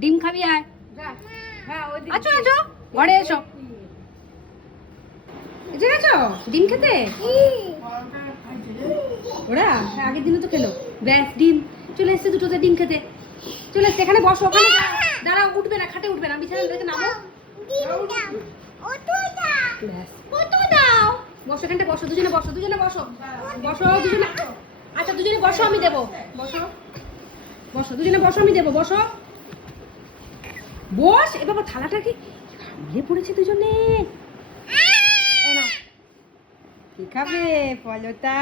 ডিম খাবি আয়। আচ্ছা আচ্ছা ঘরে এসো। এসে গেছো ডিম খেতে? ওরা আগের দিনও তো খেলো। ব্যাস ডিম চলে এসছে দুটোতে ডিম খেতে। চলে এসছে এখানে বসো। ওখানে দাঁড়াও, উঠবে না, খাটে উঠবে না, বিছানা থেকে নামো। ব্যাস দাও, বসো এখানটা, বসো দুজনে, বসো দুজনে, বসো বসো দুজনে। আচ্ছা দুজনে বসো, আমি দেবো। বসো বসো দুজনে, বসো আমি দেবো। বসো বস। এ বাবা থালাটা কি মিলে পড়েছে দুজনে। কি খাবে পলতা?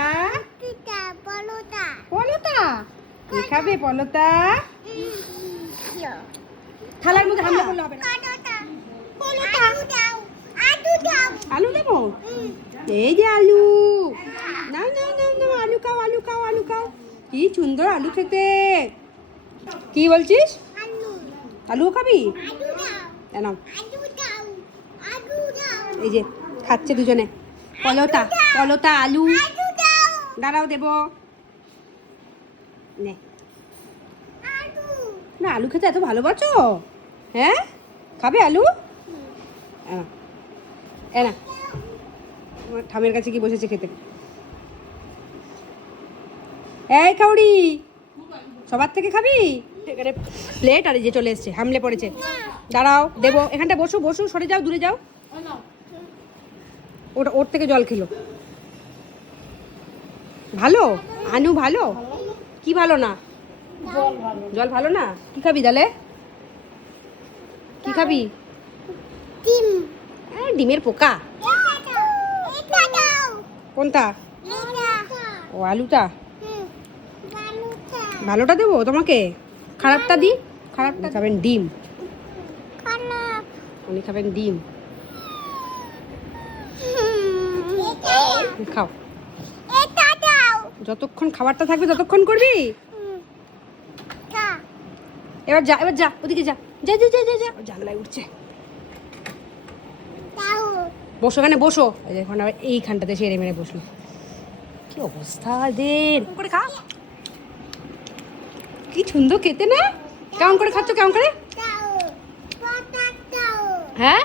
পলতা কি খাবে পলতা? থালার মধ্যে হামলা করলে হবে না। আলু দেবো? এই যে আলু। নাও নাও নাও নাও, আলু খাও, আলু খাও, আলু খাও। কি সুন্দর আলু খেতে। কি বলছিস? আলু খাবি? নাও, এই যে খাচ্ছে দুজনে। পলতা পলতা আলু। দাঁড়াও দেবো। নে না, আলু খেতে এত ভালোবাসো? হ্যাঁ খাবে আলু? না আমার ঠামের কাছে কি বসেছে খেতে। এই কাউরি, সবার থেকে খাবি? এখানে প্লেট আর এই যে চলে এসছে, হামলে পড়েছে। দাঁড়াও দেবো। এখানটা বসো, বসো, সরে যাও, দূরে যাও। ওটা ওর থেকে জল খেলো। ভালো আনু? ভালো কি ভালো না? জল ভালো না? কি খাবি তাহলে? কি খাবি? ডিমের পোকা। কোনটা? ও আলুটা। ভালোটা দেবো তোমাকে? খারাপটা দিই? খারাপটা খাবেন ডিম। উনি খাবেন ডিম। খাও, যতক্ষণ খাবারটা থাকবে ততক্ষণ করবি। এবার যা, এবার যা, ওদিকে যা, যা যা যা যা যা। জানলায় উঠছে। বসো এখানে, বসো। এখন আবার এইখানটাতে সেরে মেরে বসলো। কি অবস্থা এদের। করে খা। কি সুন্দর খেতে না? কেমন করে খাচ্ছ, কেমন করে? হ্যাঁ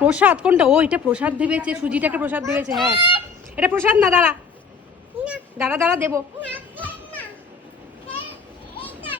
প্রসাদ কোনটা? ও এটা প্রসাদ ভেবেছে, সুজিটাকে প্রসাদ ভেবেছে। হ্যাঁ এটা প্রসাদ না। দাঁড়া দাঁড়া দাঁড়া দেবো।